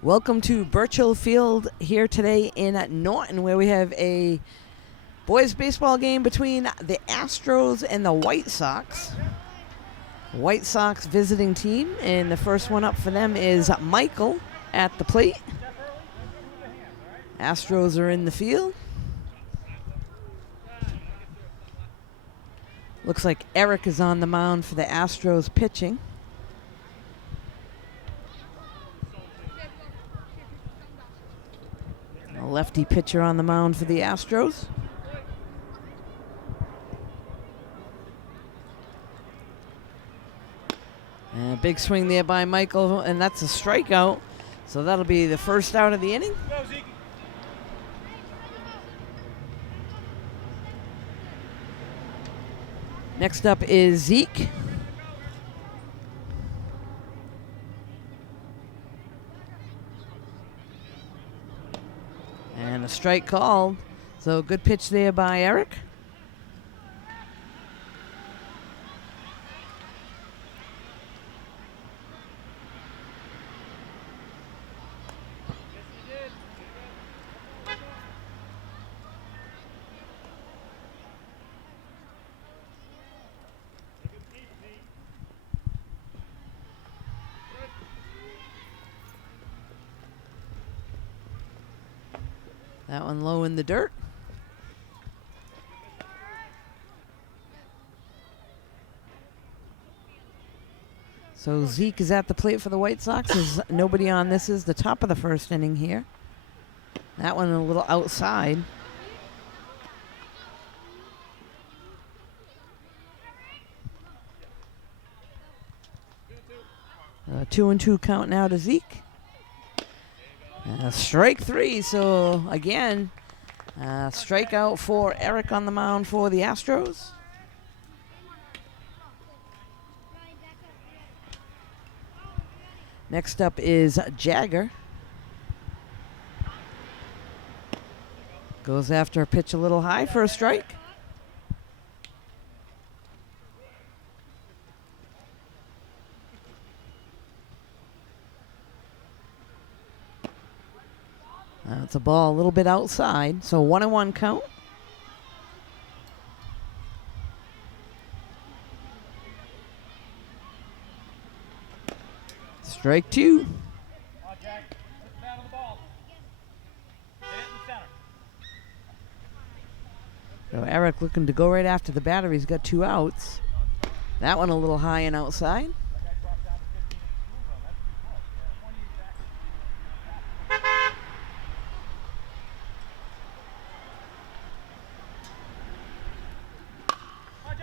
Welcome to Birchill Field here today in Norton, where we have a boys baseball game between the Astros and the White Sox. White Sox visiting team, and the first one up for them is Michael at the plate. Astros are in the field. Looks like Eric is on the mound for the Astros pitching. A lefty pitcher on the mound for the Astros. And a big swing there by Michael, and that's a strikeout. So that'll be the first out of the inning. Next up is Zeke. And a strike called. So good pitch there by Eric. That one low in the dirt. So Zeke is at the plate for the White Sox. There's nobody on. This is the top of the first inning here. That one a little outside. 2-2 count now to Zeke. Strike three, so again, strikeout for Eric on the mound for the Astros. Next up is Jagger. Goes after a pitch a little high for a strike. It's a ball a little bit outside, so 1-1 count. Strike two. So Eric looking to go right after the batter. He's got 2 outs. That one a little high and outside.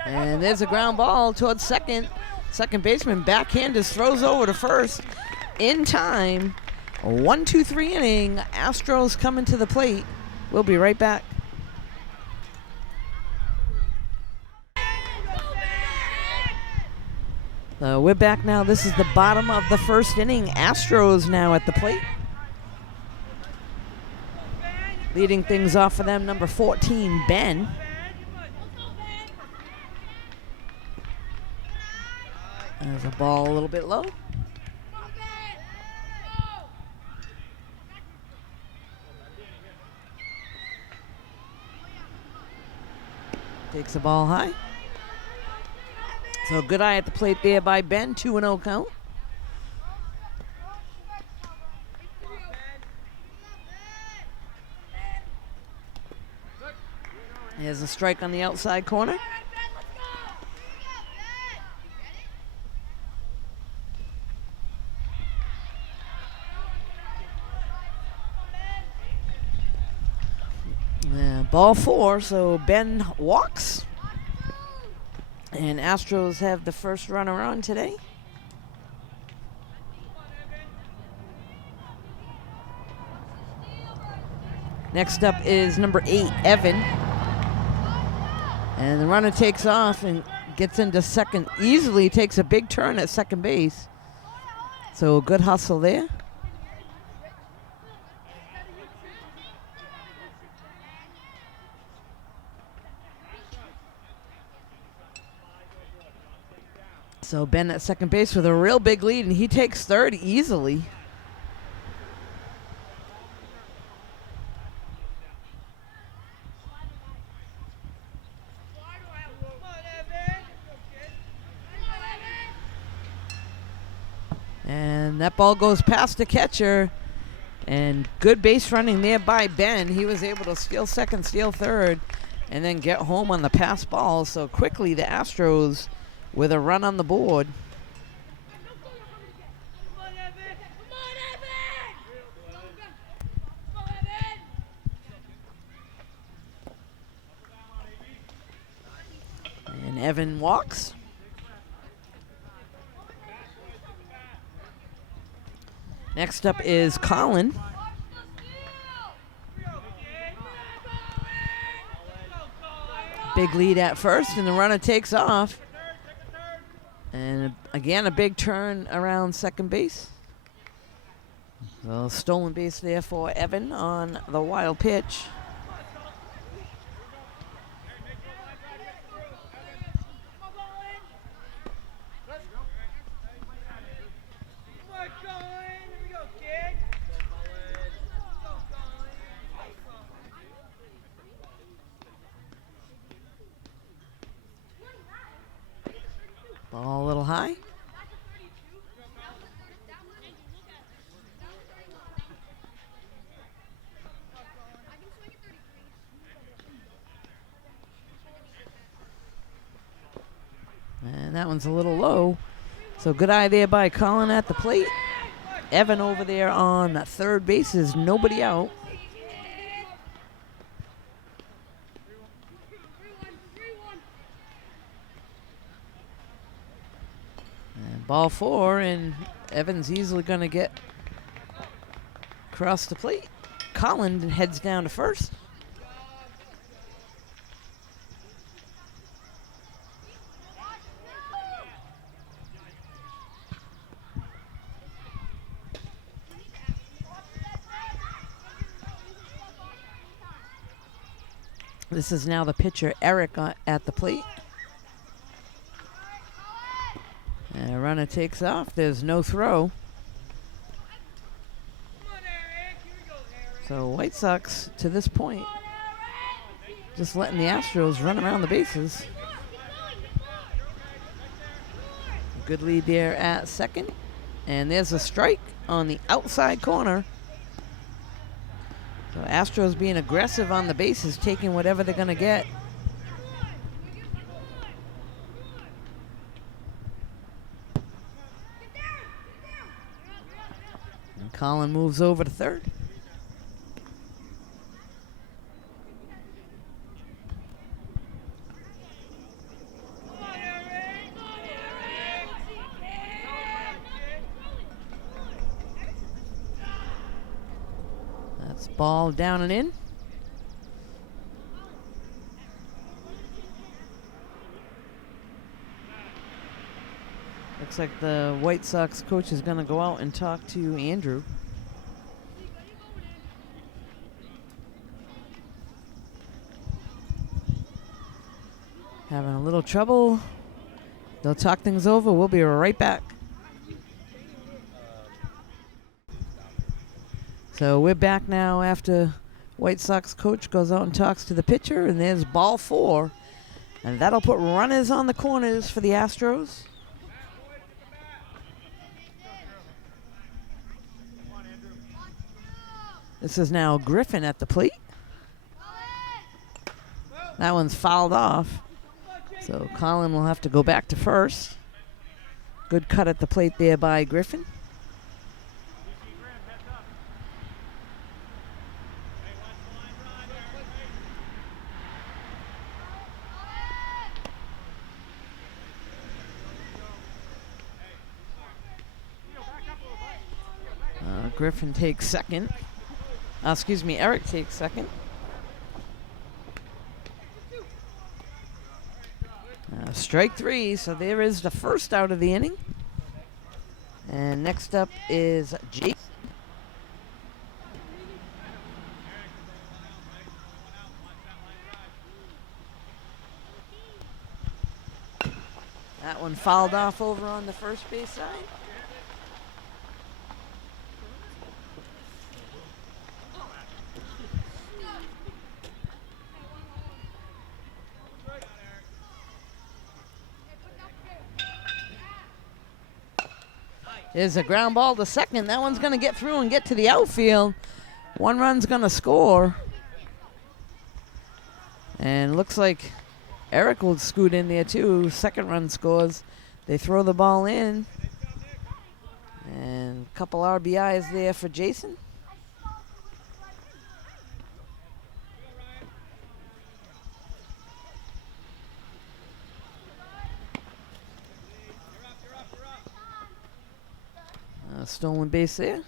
And there's a ground ball towards second. Second baseman backhanders, throws over to first in time. A 1-2-3 inning. Astros coming to the plate. We'll be right back. We're back now. This is the bottom of the first inning. Astros now at the plate. Leading things off for them, number 14, Ben. There's a ball a little bit low. Takes the ball high. So good eye at the plate there by Ben. 2-0 count. There's a strike on the outside corner. Ball 4, so Ben walks. And Astros have the first runner on today. Next up is number 8, Evan. And the runner takes off and gets into second. Easily takes a big turn at second base. So good hustle there. So Ben at second base with a real big lead, and he takes third easily. that ball goes past the catcher. And good base running there by Ben. He was able to steal second, steal third, and then get home on the pass ball. So quickly the Astros with a run on the board. And Evan walks. Next up is Colin. Big lead at first, and the runner takes off. And again, a big turn around second base. So stolen base there for Evan on the wild pitch. Ball a little high. And that one's a little low. So good eye there by Colin at the plate. Evan over there on third base is nobody out. And ball four, and Evan's easily going to get across the plate. Colin heads down to first. This is now the pitcher, Eric, at the plate. And a runner takes off. There's no throw. So White Sox, to this point, just letting the Astros run around the bases. Good lead there at second. And there's a strike on the outside corner. So Astros being aggressive on the bases, taking whatever they're going to get. And Colin moves over to third. That's ball down and in. Looks like the White Sox coach is going to go out and talk to Andrew. Having a little trouble. They'll talk things over. We'll be right back. So we're back now after White Sox coach goes out and talks to the pitcher, and there's ball four. And that'll put runners on the corners for the Astros. This is now Griffin at the plate. That one's fouled off. So Colin will have to go back to first. Good cut at the plate there by Griffin. Griffin takes second. Eric takes second. Strike three, so there is the first out of the inning. And next up is Jake. That one fouled off over on the first base side. There's a ground ball to second. That one's going to get through and get to the outfield. One run's going to score. And looks like Eric will scoot in there too. Second run scores. They throw the ball in. And a couple RBIs there for Jason. Stolen base there.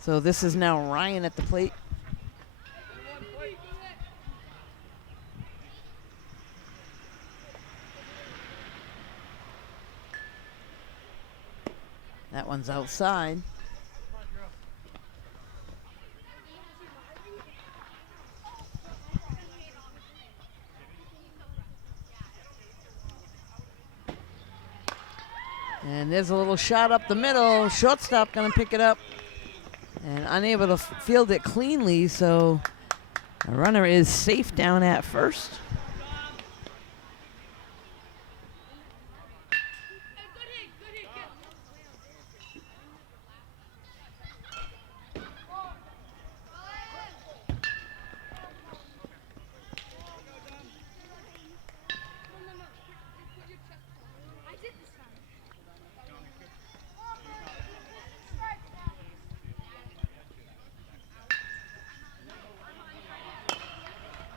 So this is now Ryan at the plate. That one's outside. And there's a little shot up the middle. Shortstop gonna pick it up and unable to field it cleanly, so the runner is safe down at first.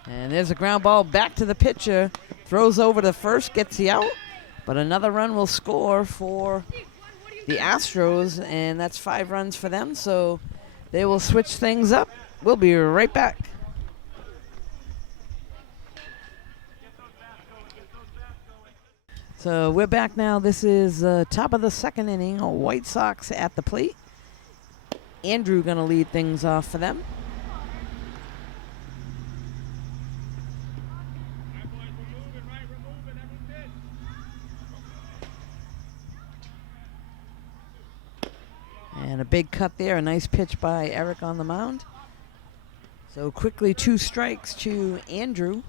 And there's a ground ball back to the pitcher. Throws over to first, gets the out. But another run will score for the Astros, and that's 5 runs for them. So they will switch things up. We'll be right back. So we're back now. This is top of the second inning. White Sox at the plate. Andrew going to lead things off for them. And a big cut there, a nice pitch by Eric on the mound. So quickly 2 strikes to Andrew.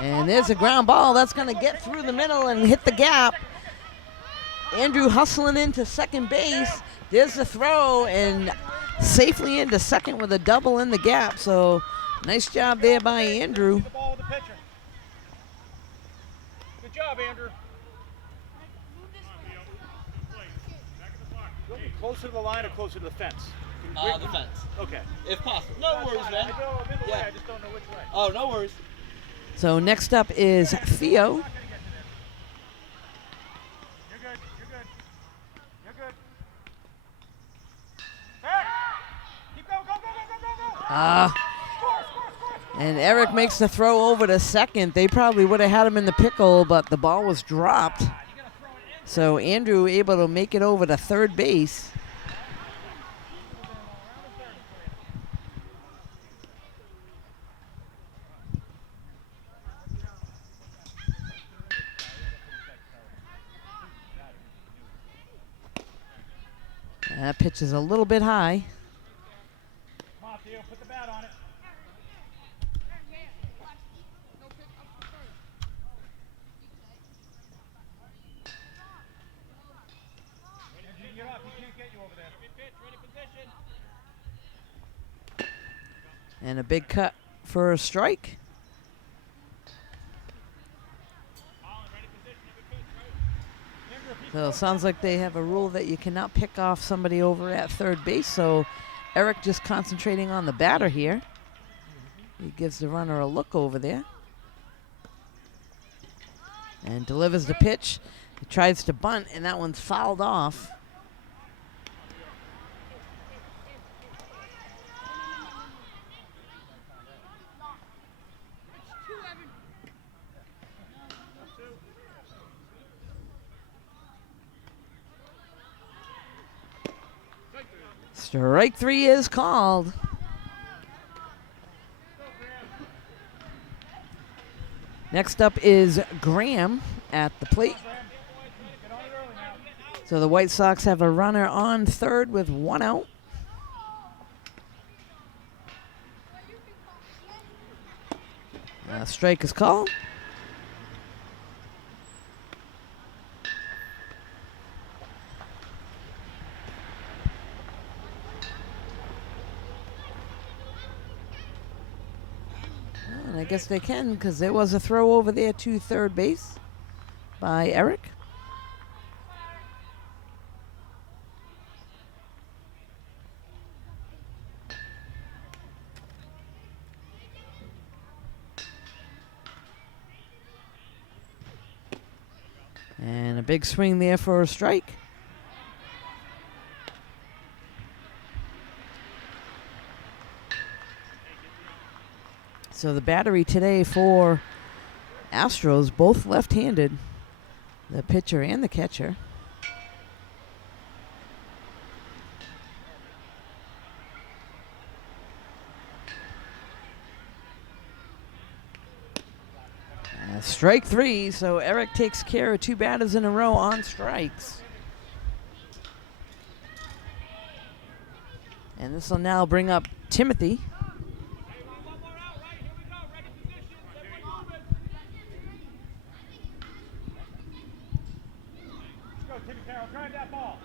And there's a ground ball that's going to get through the middle and hit the gap. Andrew hustling into second base. There's the throw and safely into second with a double in the gap. So nice job there by Andrew. Good job, Andrew. Closer to the line or closer to the fence? The fence. Okay. If possible. No worries, man. I go a middle way, I just don't know which way. Oh, no worries. So next up is Theo. You're good. You're good. You're good. Back. Keep going. Go. And Eric makes the throw over to second. They probably would have had him in the pickle, but the ball was dropped. So Andrew able to make it over to third base. That pitch is a little bit high. Come on, Theo, put the bat on it. Get up, he can't get you over there. Ready position. And a big cut for a strike. So it sounds like they have a rule that you cannot pick off somebody over at third base. So Eric just concentrating on the batter here. He gives the runner a look over there. And delivers the pitch. He tries to bunt, and that one's fouled off. Strike 3 is called. Next up is Graham at the plate. So the White Sox have a runner on third with 1 out. Strike is called. And I guess they can, because there was a throw over there to third base by Eric. And a big swing there for a strike. So the battery today for Astros, both left-handed, the pitcher and the catcher. Strike 3, so Eric takes care of 2 batters in a row on strikes. And this will now bring up Timothy. Let's go, Timmy Carroll. Drive that ball.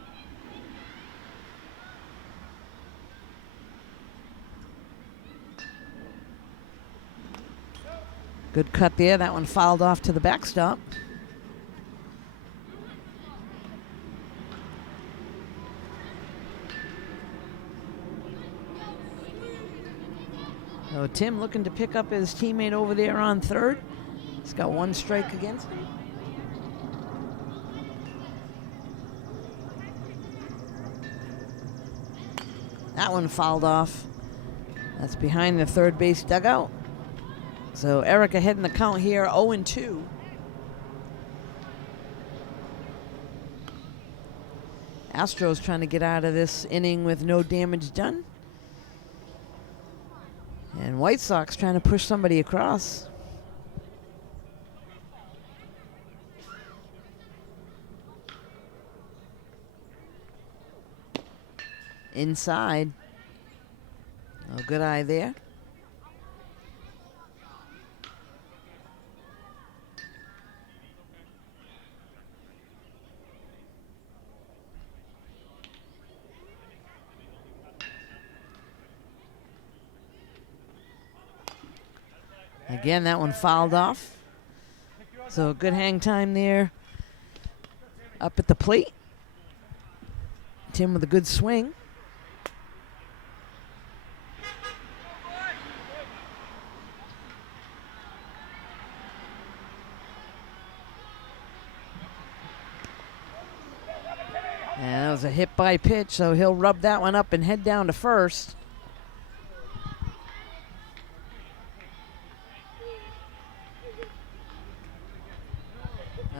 Good cut there. That one fouled off to the backstop. So Tim looking to pick up his teammate over there on third. He's got 1 strike against him. That one fouled off. That's behind the third base dugout. So Eric ahead in the count here, 0-2. Astros trying to get out of this inning with no damage done. And White Sox trying to push somebody across. Inside. Oh, good eye there. Again, that one fouled off. So good hang time there up at the plate. Tim with a good swing. And that was a hit by pitch, so he'll rub that one up and head down to first.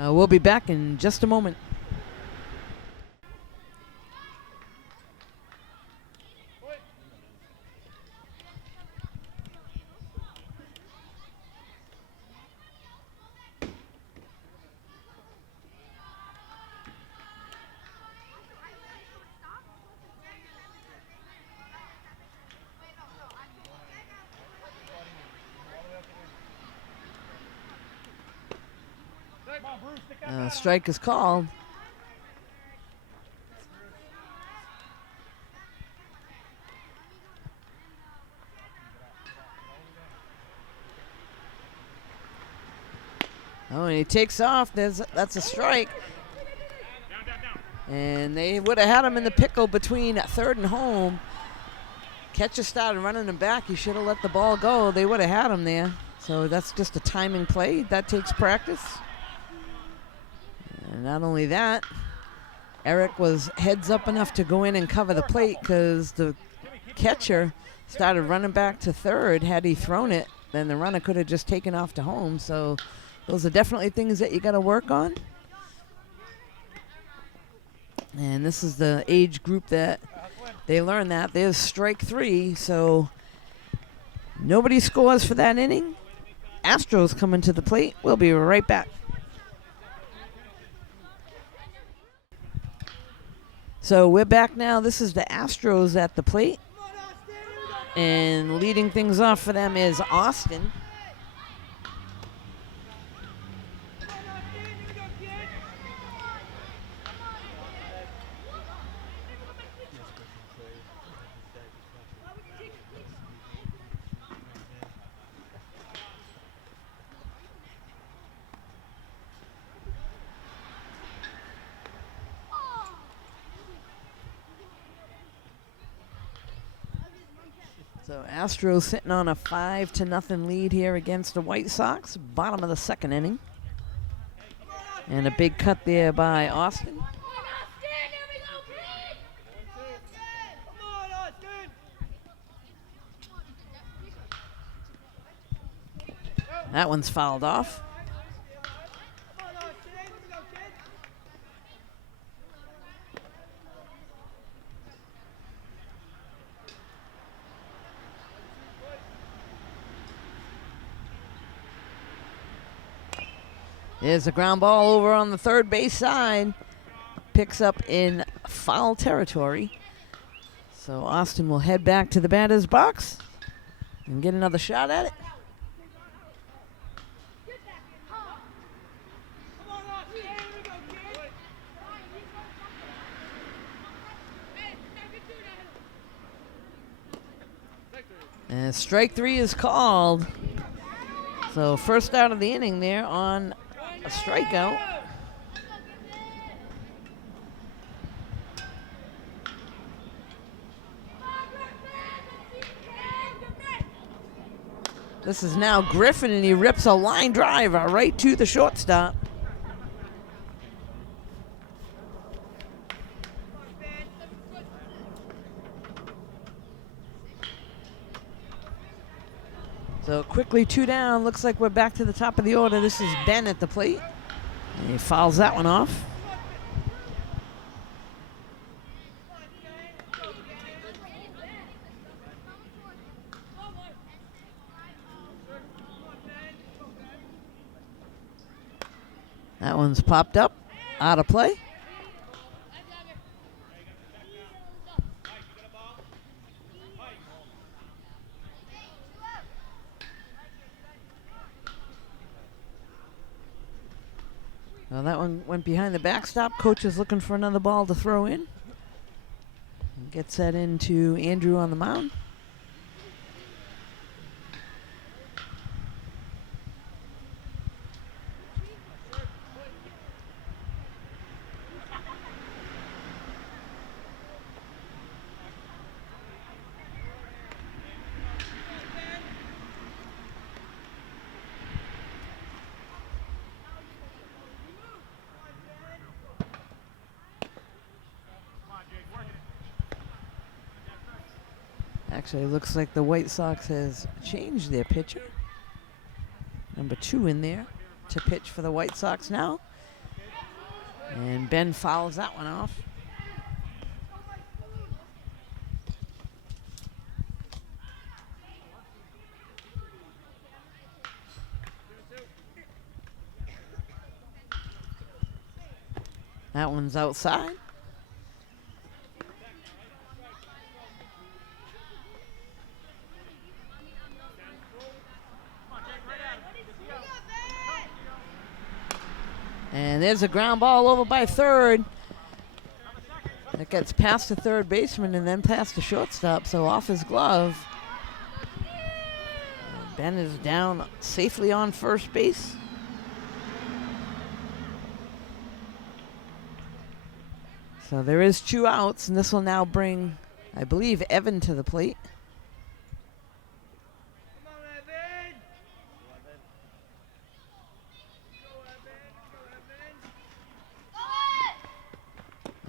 We'll be back in just a moment. Strike is called. Oh, and he takes off. That's a strike. And they would have had him in the pickle between third and home. Catcher started running him back. He should have let the ball go. They would have had him there. So that's just a timing play. That takes practice. And not only that, Eric was heads up enough to go in and cover the plate because the catcher started running back to third. Had he thrown it, then the runner could have just taken off to home. So those are definitely things that you got to work on. And this is the age group that they learn that. There's strike 3, so nobody scores for that inning. Astros coming to the plate. We'll be right back. So we're back now. This is the Astros at the plate. And leading things off for them is Austin. So Astros sitting on a 5-0 lead here against the White Sox. Bottom of the second inning. And a big cut there by Austin. That one's fouled off. There's a ground ball over on the third base side. Picks up in foul territory. So Austin will head back to the batter's box and get another shot at it. And strike 3 is called. So first out of the inning there on a strikeout. This is now Griffin, and he rips a line drive right to the shortstop. So quickly 2 down. Looks like we're back to the top of the order. This is Ben at the plate. And he fouls that one off. That one's popped up, out of play. Well, that one went behind the backstop. Coach is looking for another ball to throw in. Gets that into Andrew on the mound. Actually, it looks like the White Sox has changed their pitcher. Number 2 in there to pitch for the White Sox now. And Ben fouls that one off. That one's outside. And there's a ground ball over by third. That gets past the third baseman and then past the shortstop, so off his glove. And Ben is down safely on first base. So there is 2 outs, and this will now bring, I believe, Evan to the plate.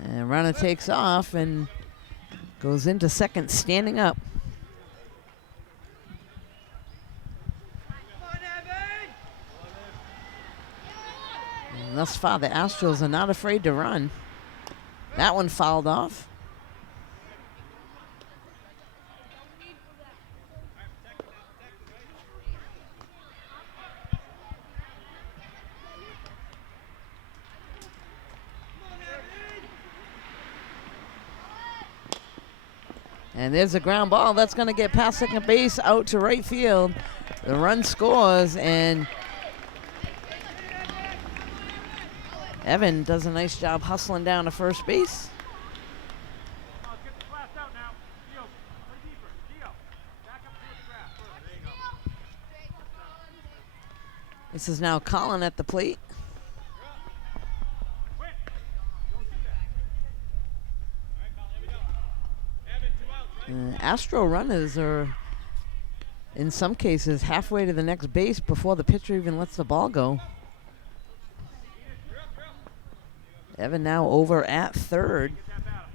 And runner takes off and goes into second standing up. And thus far, the Astros are not afraid to run. That one fouled off. And there's a ground ball. That's going to get past second base out to right field. The run scores, and Evan does a nice job hustling down to first base. Get the blast out now. Gio, play deeper. Gio, back up towards the grass. There you go. This is now Colin at the plate. Quit. Don't do that. All right, Colin, here we go. Evan, 2 outs, right? Astro runners are, in some cases, halfway to the next base before the pitcher even lets the ball go. Evan now over at third. Get that battle.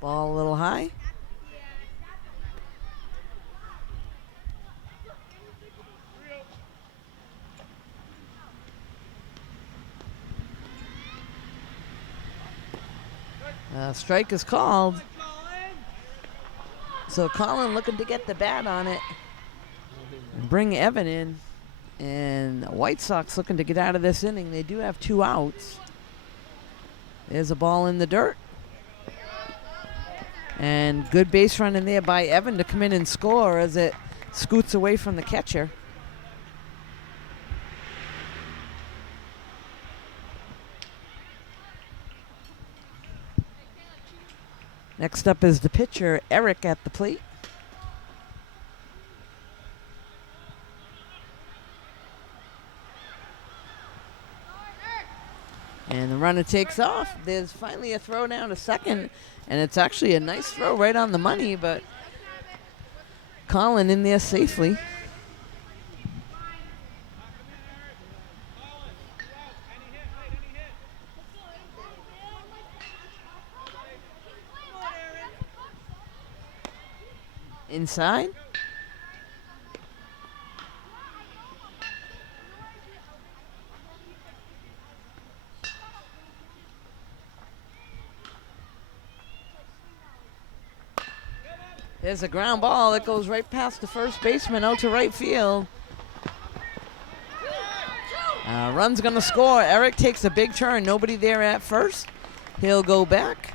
Ball a little high. Strike is called. So Colin looking to get the bat on it and bring Evan in. And the White Sox looking to get out of this inning. They do have 2 outs. There's a ball in the dirt. And good base running there by Evan to come in and score as it scoots away from the catcher. Next up is the pitcher, Eric, at the plate. And the runner takes off. There's finally a throw down to second, and it's actually a nice throw right on the money, but Colin in there safely. Inside. There's a ground ball that goes right past the first baseman out to right field. Run's gonna score. Eric takes a big turn. Nobody there at first. He'll go back.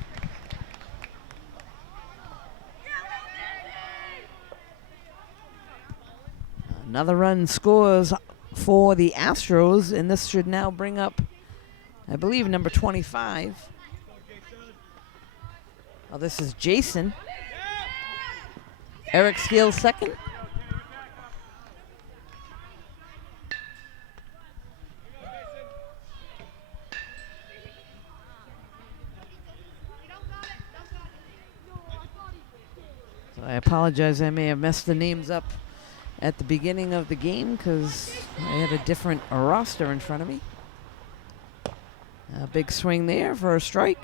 Another run scores for the Astros, and this should now bring up, I believe, number 25. Oh, this is Jason. Eric steals second. So I apologize, I may have messed the names up at the beginning of the game because I had a different roster in front of me. A big swing there for a strike.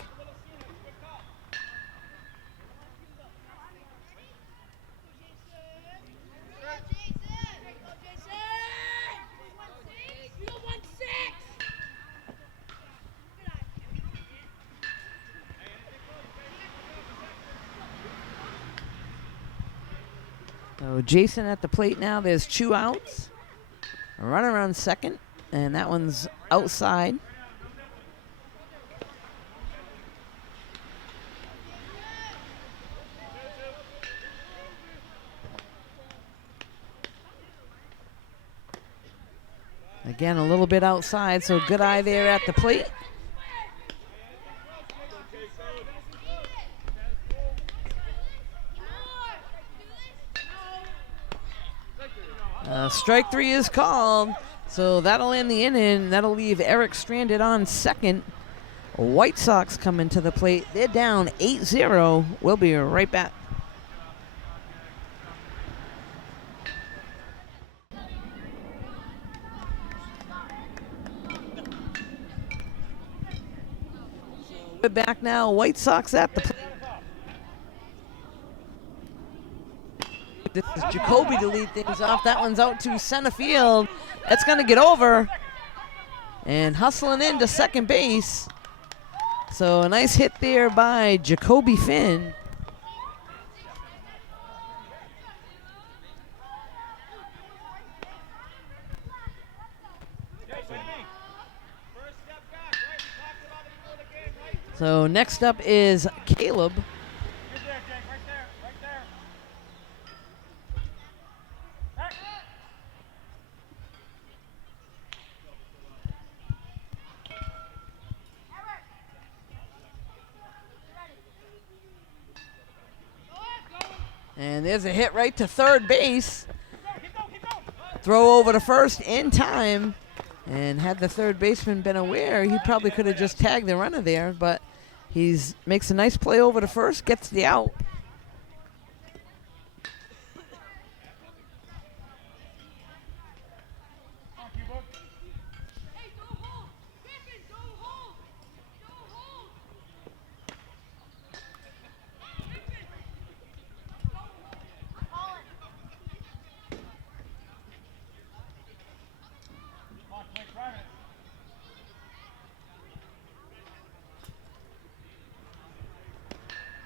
So Jason at the plate now. There's 2 outs. A runner on second, and that one's outside. Again, a little bit outside, so good eye there at the plate. Strike 3 is called, so that'll end the inning. That'll leave Eric stranded on second. White Sox coming to the plate. They're down 8-0. We'll be right back. We're back now. White Sox at the plate. This is Jacoby to lead things off. That one's out to center field. That's going to get over. And hustling into second base. So a nice hit there by Jacoby Finn. So next up is Caleb. You're there, Jake. Right there. Right there. Back. And there's a hit right to third base. Keep going, keep going. Throw over to first in time. And had the third baseman been aware, he probably could have just tagged the runner there, but he's makes a nice play over to first, gets the out. Come on, Cuba. Come on, Clint, drive it.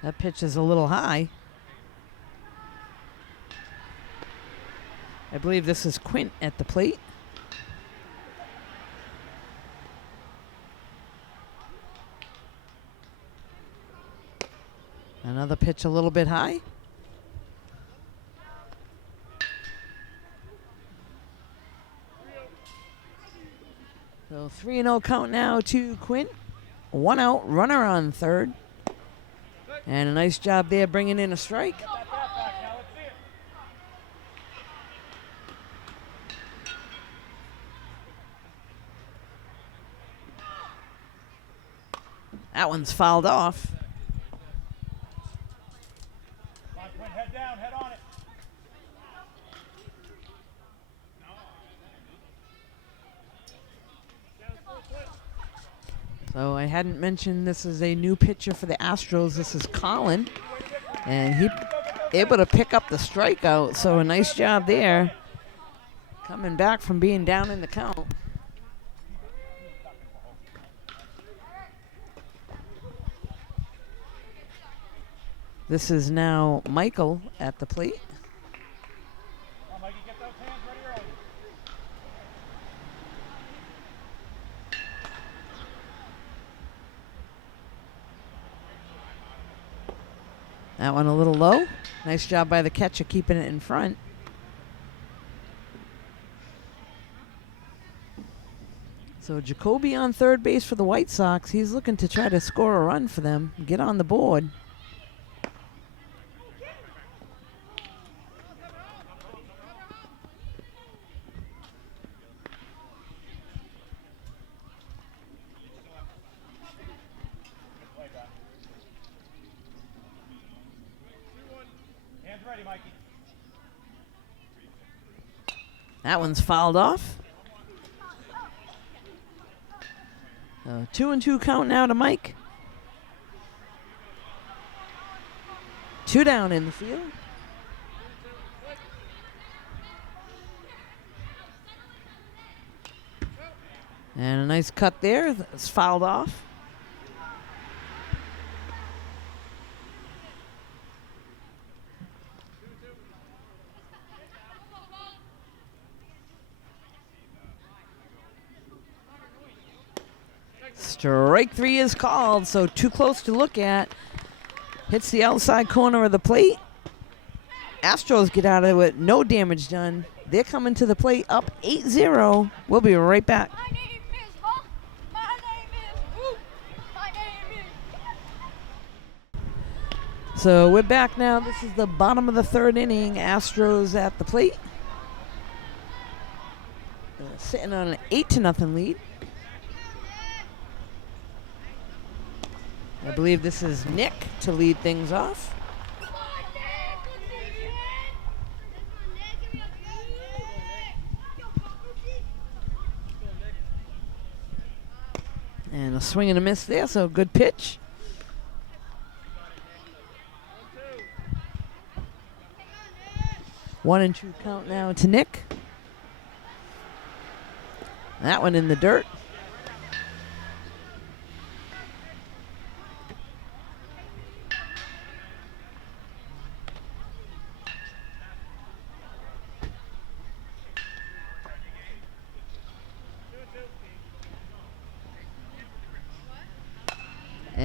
That pitch is a little high. I believe this is Quint at the plate. Another pitch a little bit high. So 3-0 count now to Quint. 1 out, runner on third. And a nice job there bringing in a strike. Get that bat back now. Let's see it. That one's fouled off. Come on, Quinn, head down, head on it. So I hadn't mentioned this is a new pitcher for the Astros. This is Colin. And he able to pick up the strikeout. So a nice job there. Coming back from being down in the count. This is now Michael at the plate. Come on, Mikey, get those hands ready early. That one a little low. Nice job by the catcher keeping it in front. So Jacoby on third base for the White Sox. He's looking to try to score a run for them, get on the board. Hands ready, Mikey. That one's fouled off. 2-2 count now to Mike. 2 down in the field. And a nice cut there. That's fouled off. Strike 3 is called, so too close to look at. Hits the outside corner of the plate. Astros get out of it, no damage done. They're coming to the plate up 8-0. We'll be right back. My name is, huh? My name is, woo. My name is. So we're back now. This is the bottom of the third inning. Astros at the plate. Sitting on an 8-0 lead. I believe this is Nick to lead things off. And a swing and a miss there, so good pitch. One and two count now to Nick. That one in the dirt.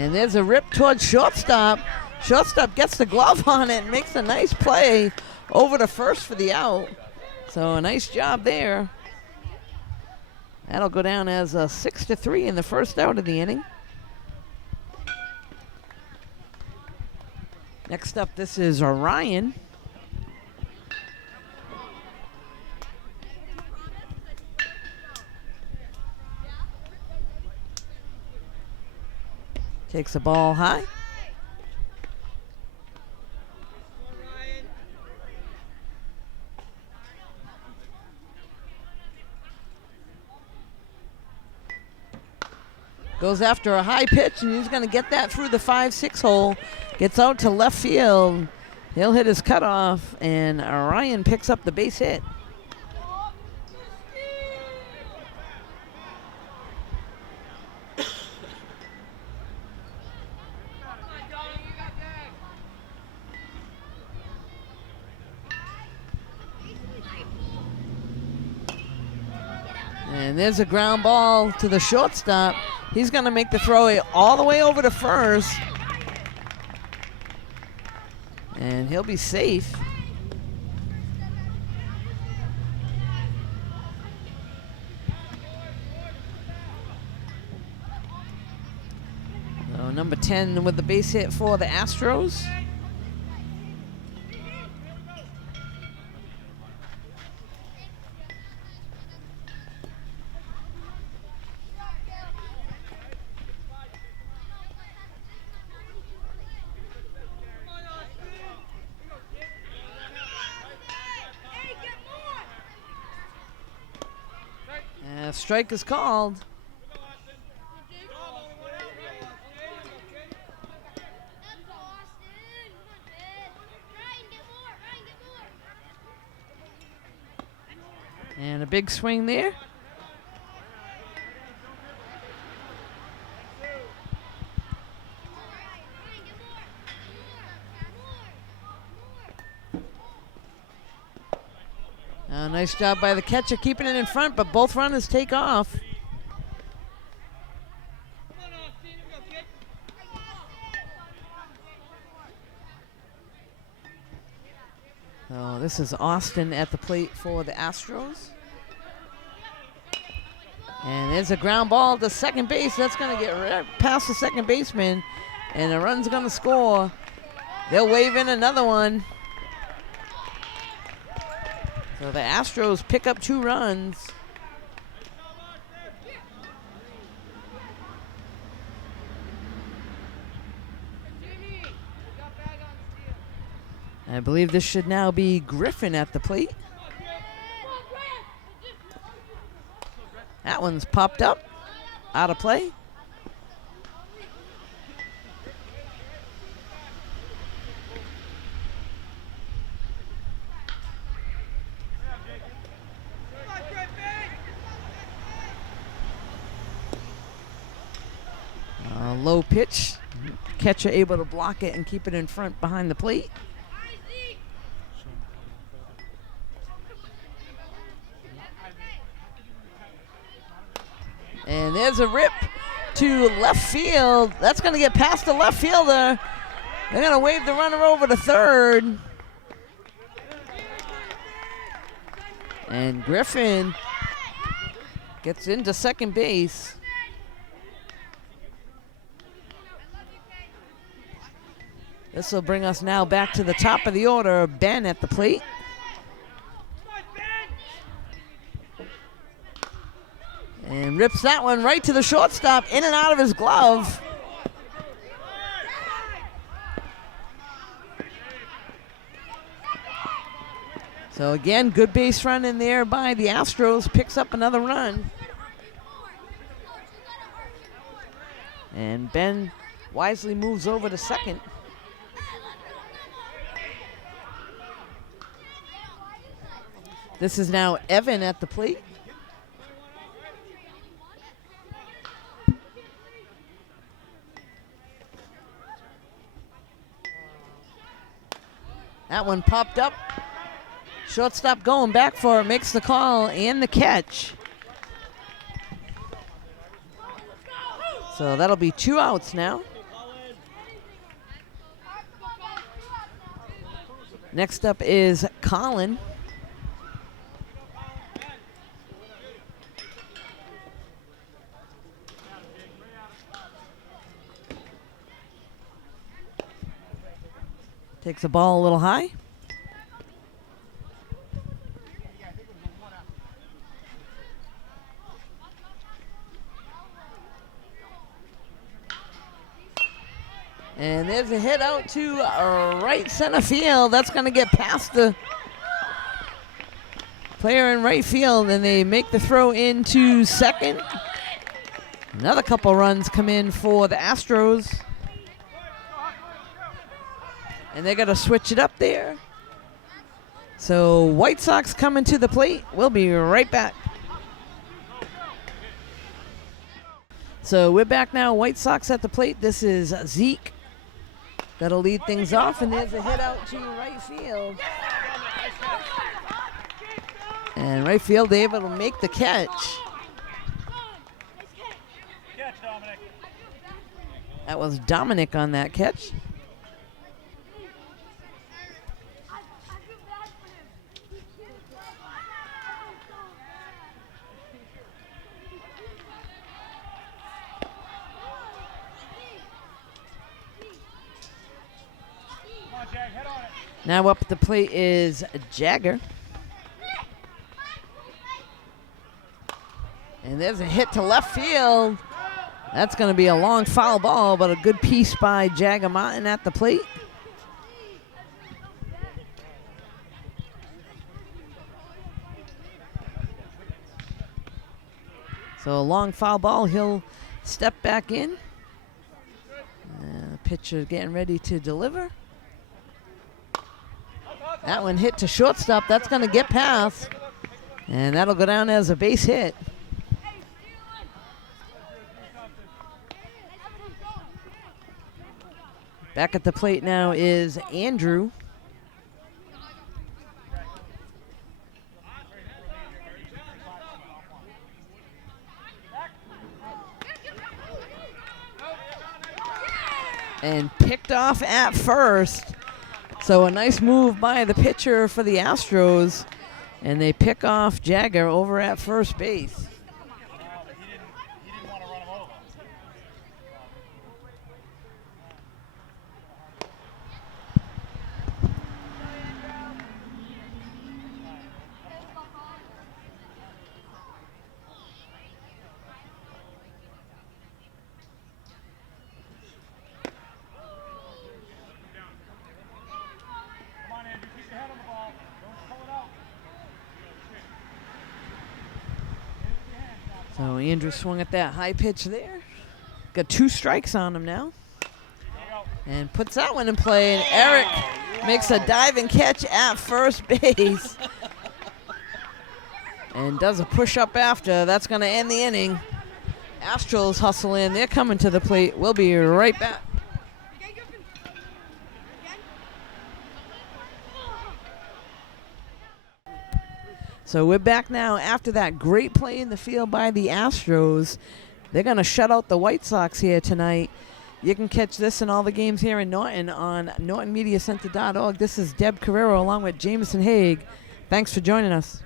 And there's a rip towards shortstop. Shortstop gets the glove on it and makes a nice play over to first for the out. So a nice job there. That'll go down as a 6-3 in the first out of the inning. Next up, this is Orion. Takes the ball high. Goes after a high pitch, and he's going to get that through the 5-6 hole. Gets out to left field. He'll hit his cutoff, and Orion picks up the base hit. And there's a ground ball to the shortstop. He's going to make the throw all the way over to first. And he'll be safe. So number 10 with the base hit for the Astros. Strike is called. And a big swing there. Nice job by the catcher keeping it in front, but both runners take off. So this is Austin at the plate for the Astros. And there's a ground ball to second base. That's going to get right past the second baseman, and the run's going to score. They'll wave in another one. So the Astros pick up 2 runs. I believe this should now be Griffin at the plate. That one's popped up, out of play. Low pitch, catcher able to block it and keep it in front behind the plate. And there's a rip to left field. That's going to get past the left fielder. They're going to wave the runner over to third. And Griffin gets into second base. This will bring us now back to the top of the order. Ben at the plate. And rips that one right to the shortstop, in and out of his glove. So again, good base run in there by the Astros. Picks up another run. And Ben wisely moves over to second. This is now Evan at the plate. That one popped up. Shortstop going back for it, makes the call and the catch. So that'll be 2 outs now. Next up is Colin. Takes the ball a little high. And there's a hit out to right center field. That's going to get past the player in right field, and they make the throw into second. Another couple runs come in for the Astros. And they're going to switch it up there. So White Sox coming to the plate. We'll be right back. So we're back now. White Sox at the plate. This is Zeke. That'll lead things off, and there's a hit out to right field. And right field able to make the catch. Catch, Dominic. That was Dominic on that catch. Come on, Jag, head on it. Now up at the plate is Jagger. And there's a hit to left field. That's going to be a long foul ball, but a good piece by Jagger Martin at the plate. So a long foul ball, he'll step back in. Pitcher getting ready to deliver. That one hit to shortstop. That's going to get past. And that'll go down as a base hit. Back at the plate now is Andrew. And picked off at first. So a nice move by the pitcher for the Astros. And they pick off Jagger over at first base. But he didn't want to run him over. Come on, Andrew, keep your head on the ball. Don't pull it out. So Andrew swung at that high pitch there. Got 2 strikes on him now. And puts that one in play. And Eric makes a diving catch at first base. And does a push-up after. That's going to end the inning. Astros hustle in. They're coming to the plate. We'll be right back. So we're back now after that great play in the field by the Astros. They're going to shut out the White Sox here tonight. You can catch this and all the games here in Norton on NortonMediaCenter.org. This is Deb Carrero along with Jameson Haig. Thanks for joining us.